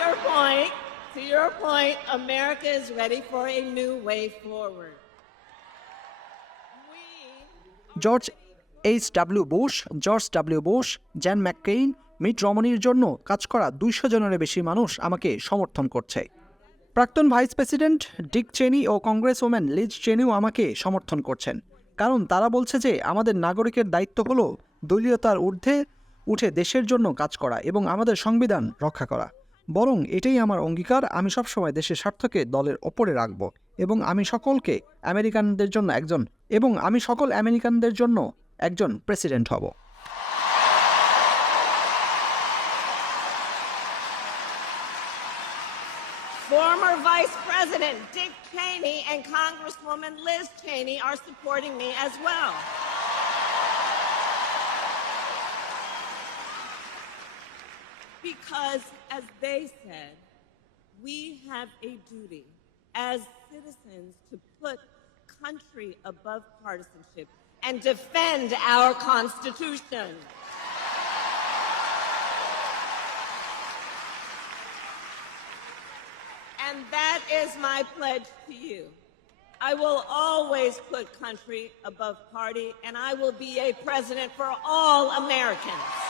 your point, to your point, America is ready for a new way forward. George H W Bush George W Bush John McCain Mitt রমনির জন্য কাজ করা দুইশো জনেরও বেশি মানুষ আমাকে সমর্থন করছে। প্রাক্তন ভাইস প্রেসিডেন্ট ডিক চেনি ও কংগ্রেস ওম্যান লিজ চেনিও আমাকে সমর্থন করছেন। কারণ তারা বলছে যে আমাদের নাগরিকের দায়িত্ব হলো দলীয়তার ঊর্ধ্বে উঠে দেশের জন্য কাজ করা এবং আমাদের সংবিধান রক্ষা করা। বরং এটাই আমার অঙ্গীকার, আমি সবসময় দেশের স্বার্থকে দলের ওপরে রাখব এবং আমি সকলকে আমেরিকানদের জন্য একজন, এবং আমি সকল আমেরিকানদের জন্য একজন প্রেসিডেন্ট হব Former Vice President Dick Cheney and Congresswoman Liz Cheney are supporting me as well. Because, as they said, we have a duty as citizens to put country above partisanship and defend our Constitution. And that is my pledge to you. I will always put country above party, and I will be a president for all Americans.